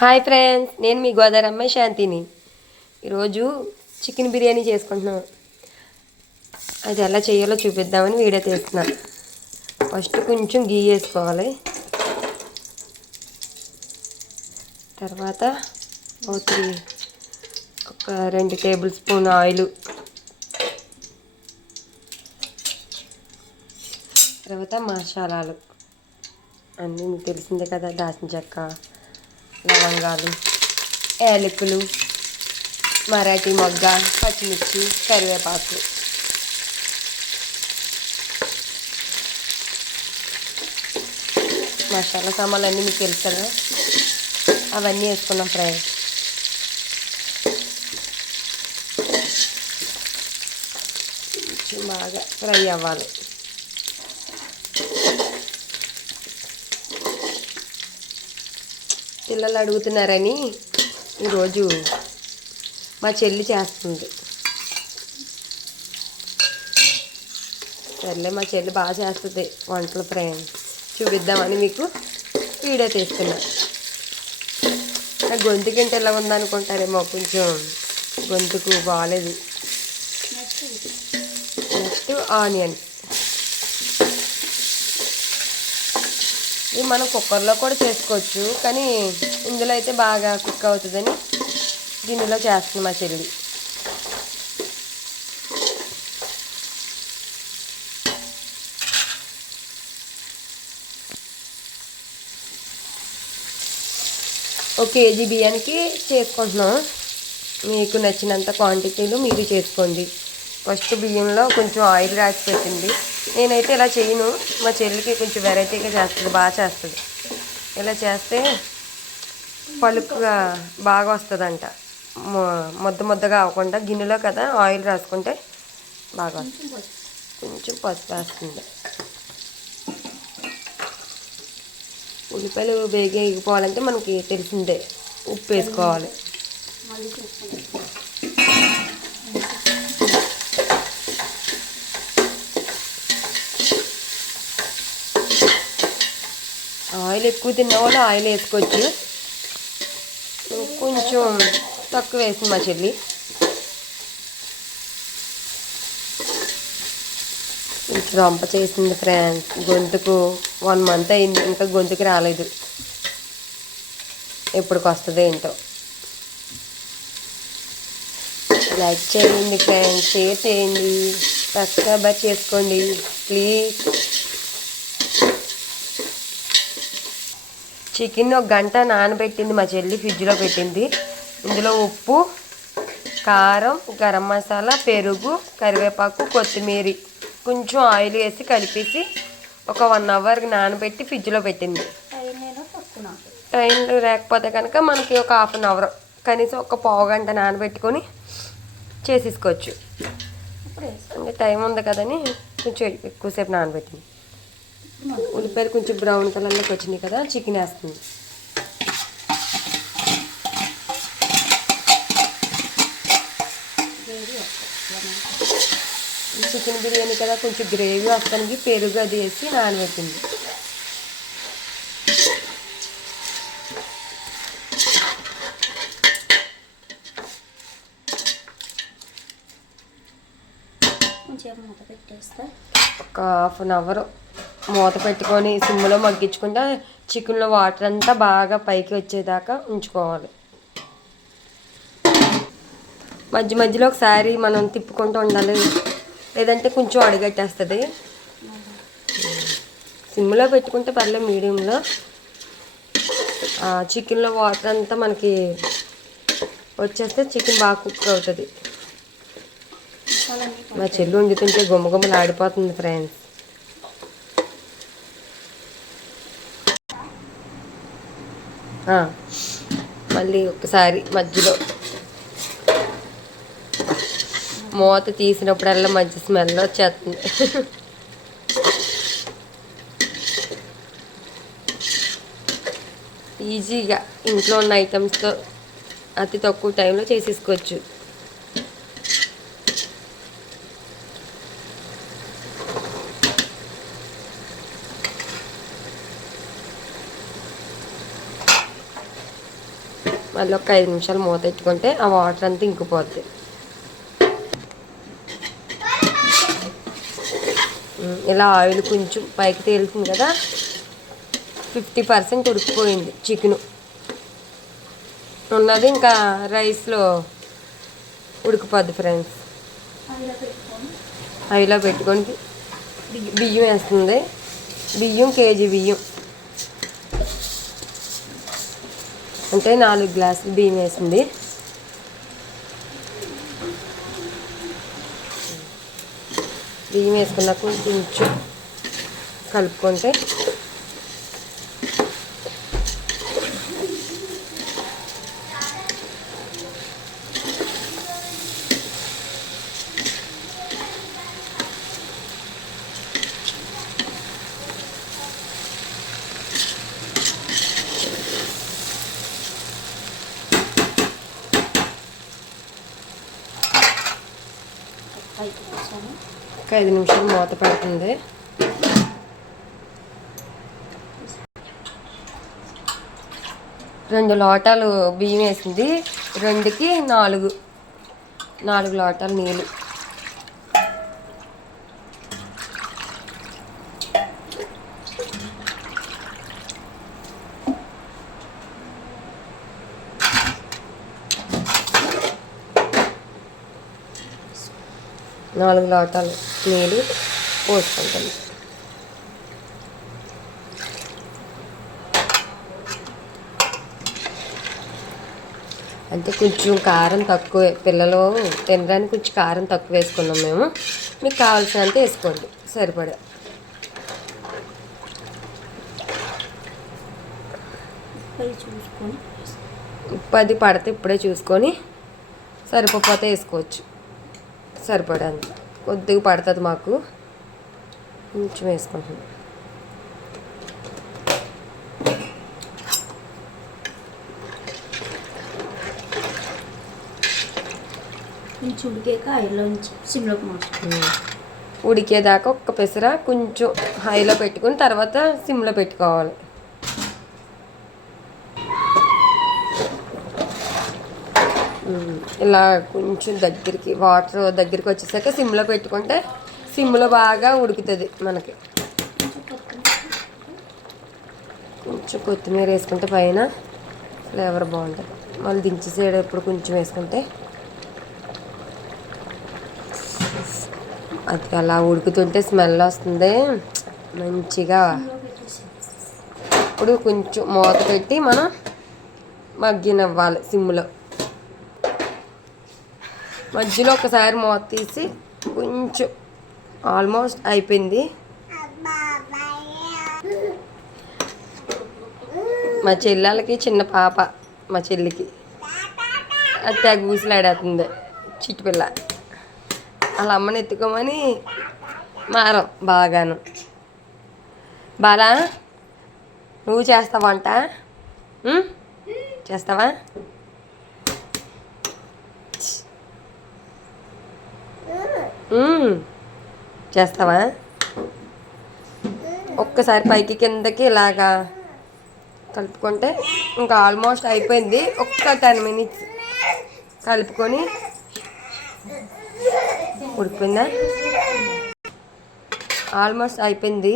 Hi friends, నేను మీ గోదావరి అమ్మాయి శాంతిని. ఈరోజు చికెన్ బిర్యానీ చేసుకుంటున్నాను. అది ఎలా చేయాలో చూపిద్దామని వీడియో తీస్తున్నాను. ఫస్ట్ కొంచెం గీ వేసుకోవాలి. తర్వాత ఒక 2 టేబుల్ స్పూన్ ఆయిల్, తర్వాత మసాలాలు అన్నీ మీకు తెలిసిందే కదా. దాల్చిన చెక్క, లవంగాలు, యాలకులు, మరాఠీ మొగ్గ, పచ్చిమిర్చి, కరివేపాకు. మసాలా సామాన్లు అన్నీ మీకు తెలుసు కదా, అవన్నీ వేసుకున్నాం ఫ్రై. కొంచెం బాగా ఫ్రై అవ్వాలి. పిల్లలు అడుగుతున్నారని ఈరోజు మా చెల్లి చేస్తుంది. సర్లే, మా చెల్లి బాగా చేస్తుంది వంటలు. ఫ్రెండ్ చూపిద్దామని మీకు వీడియో తీస్తున్నా. నా గొంతుకింటే ఎలా ఉందనుకుంటారేమో, కొంచెం గొంతుకు బాగాలేదు. Next onion. ఇది మనం కుక్కర్లో కూడా చేసుకోవచ్చు, కానీ ఇందులో అయితే బాగా కుక్ అవుతుందని దీనిలో చేస్తుంది మా చెల్లి. ఒక కేజీ బియ్యానికి చేసుకుంటున్నాం. మీకు నచ్చినంత క్వాంటిటీలో మీరు చేసుకోండి. ఫస్ట్ బియ్యంలో కొంచెం ఆయిల్ రాసి పెట్టింది. నేనైతే ఇలా చేయను, మా చెల్లికి కొంచెం వెరైటీగా చేస్తుంది, బాగా చేస్తుంది. ఇలా చేస్తే పలుకుగా బాగా వస్తుందంట. ముద్ద ముద్దగా అవ్వకుండా గిన్నెలో కదా ఆయిల్ రాసుకుంటే బాగా వస్తుంది. కొంచెం పసుపు వేస్తుంది. ఉల్లిపాయలు బేగా ఎగిపోవాలంటే మనకి తెలిసిందే, ఉప్పు వేసుకోవాలి. ఆయిల్ ఎక్కువ తిన్న వాళ్ళు ఆయిల్ వేసుకోవచ్చు. కొంచెం తక్కువ వేసింది మా చెల్లి. కొంచెం రొంప చేసింది ఫ్రెండ్స్. గొంతుకు 1 మంత్ అయింది, ఇంకా గొంతుకు రాలేదు. ఎప్పటికి వస్తుందో ఏంటో. లైక్ చేయండి ఫ్రెండ్స్, షేర్ చేయండి, సబ్స్క్రైబ్ చేసుకోండి ప్లీజ్. చికెన్ 1 గంట నానబెట్టింది మా చెల్లి, ఫ్రిడ్జ్లో పెట్టింది. ఇందులో ఉప్పు, కారం, గరం మసాలా, పెరుగు, కరివేపాకు, కొత్తిమీర, కొంచెం ఆయిల్ వేసి కలిపేసి ఒక 1 అవర్ నానబెట్టి ఫ్రిడ్జ్లో పెట్టింది. టైం లేకపోతే కనుక మనకి ఒక 1/2 అవర్, కనీసం ఒక పావు గంట నానబెట్టుకొని చేసేసుకోవచ్చు. అంటే టైం ఉంది కదని కొంచెం ఎక్కువసేపు నానబెట్టింది. ఉల్లిపాయలు కొంచెం బ్రౌన్ కలర్లోకి వచ్చినాయి కదా, చికెన్ వేస్తుంది. చికెన్ బిర్యానీ కదా, కొంచెం గ్రేవీ వస్తానికి పెరుగు అది వేసి నానబెట్టింది. ఒక 1/2 అవర్ మూత పెట్టుకొని సిమ్లో మగ్గించుకుంటే చికెన్లో వాటర్ అంతా బాగా పైకి వచ్చేదాకా ఉంచుకోవాలి. మధ్య మధ్యలో ఒకసారి మనం తిప్పుకుంటూ ఉండాలి, లేదంటే కొంచెం అడుగట్టేస్తుంది. సిమ్లో పెట్టుకుంటే పర్లేదు, మీడియంలో. చికెన్లో వాటర్ అంతా మనకి వచ్చేస్తే చికెన్ బాగా కుక్ అవుతుంది. మా చెల్లి వండుతుంటే గుమ్మగుమ్మలు ఆడిపోతుంది ఫ్రెండ్స్. మళ్ళీ ఒకసారి మధ్యలో మూత తీసినప్పుడల్లా మంచి స్మెల్ వచ్చేస్తుంది. ఈజీగా ఇంట్లో ఉన్న ఐటమ్స్తో అతి తక్కువ టైంలో చేసేసుకోవచ్చు. మళ్ళీ ఒక 5 నిమిషాలు మూత పెట్టుకుంటే ఆ వాటర్ అంతా ఇంకిపోద్ది. ఇలా ఆయిల్ కొంచెం పైకి తేలుతుంది కదా, 50% ఉడికిపోయింది చికెను. ఉన్నది ఇంకా రైస్లో ఉడికిపోద్ది ఫ్రెండ్స్. అవిలో పెట్టుకొని బియ్యం వేస్తుంది. బియ్యం కేజీ బియ్యం అంటే 4 గ్లాసులు బియ్యం వేసింది. బియ్యం వేసుకున్నాక కొంచెం కలుపుకుంటే ఒక 5 నిమిషాలు మూత పెడుతుంది. రెండు లోటాలు బియ్యం వేసింది. 2కి 4 లోటాలు నీళ్ళు. నాలుగు లోటాలు నీళ్ళు పోసుకుంటాను. అంటే కొంచెం కారం తక్కువే, పిల్లలు తినడానికి కొంచెం కారం తక్కువ వేసుకున్నాం మేము. మీకు కావాల్సినంత వేసుకోండి సరిపడా. ఉప్పు అది పడితే ఇప్పుడే చూసుకొని సరిపోతే వేసుకోవచ్చు. సరిపడంత కొద్దిగా పడుతుంది మాకు, కొంచెం వేసుకుంటున్నాం. ఉడికేదాకా ఒక్క పెసర కొంచెం హైలో పెట్టుకుని తర్వాత సిమ్లో పెట్టుకోవాలి. ఇలా కొంచెం వాటర్ దగ్గరికి వచ్చేసాక సిమ్లో పెట్టుకుంటే సిమ్లో బాగా ఉడుకుతుంది మనకి. కొంచెం కొత్తిమీర వేసుకుంటే పైన ఫ్లేవర్ బాగుంటుంది. మళ్ళీ దించేసేటప్పుడు కొంచెం వేసుకుంటే అది అలా ఉడుకుతుంటే స్మెల్ వస్తుంది మంచిగా. ఇప్పుడు కొంచెం మూత పెట్టి మనం మగ్గినవ్వాలి సిమ్లో. మధ్యలో ఒకసారి మూత తీసి కొంచెం ఆల్మోస్ట్ అయిపోయింది. మా చెల్లెలకి చిన్న పాప, మా చెల్లికి అది తెగ ఊసిలాడేస్తుంది చిట్టుపిల్ల. వాళ్ళ అమ్మని ఎత్తుకోమని మారం బాగాను. బాలా నువ్వు చేస్తావా వంట? చేస్తావా? చేస్తావా? ఒక్కసారి పైకి కిందకి ఇలాగా కలుపుకుంటే ఇంకా ఆల్మోస్ట్ అయిపోయింది. ఒక్క 10 మినిట్స్ కలుపుకొని ఉడికిపోయిందా? ఆల్మోస్ట్ అయిపోయింది.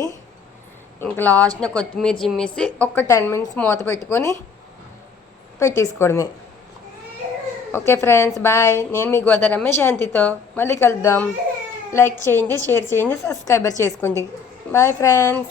ఇంకా లాస్ట్న కొత్తిమీర జిమ్మేసి ఒక 10 మినిట్స్ మూత పెట్టుకొని పెట్టేసుకోవడమే. Okay friends, bye. నేను మీ గోదారమ్మ శాంతితో మళ్ళీ కలుద్దాం. లైక్ చేయండి, షేర్ చేయండి, సబ్స్క్రైబర్ చేసుకోండి. Bye friends.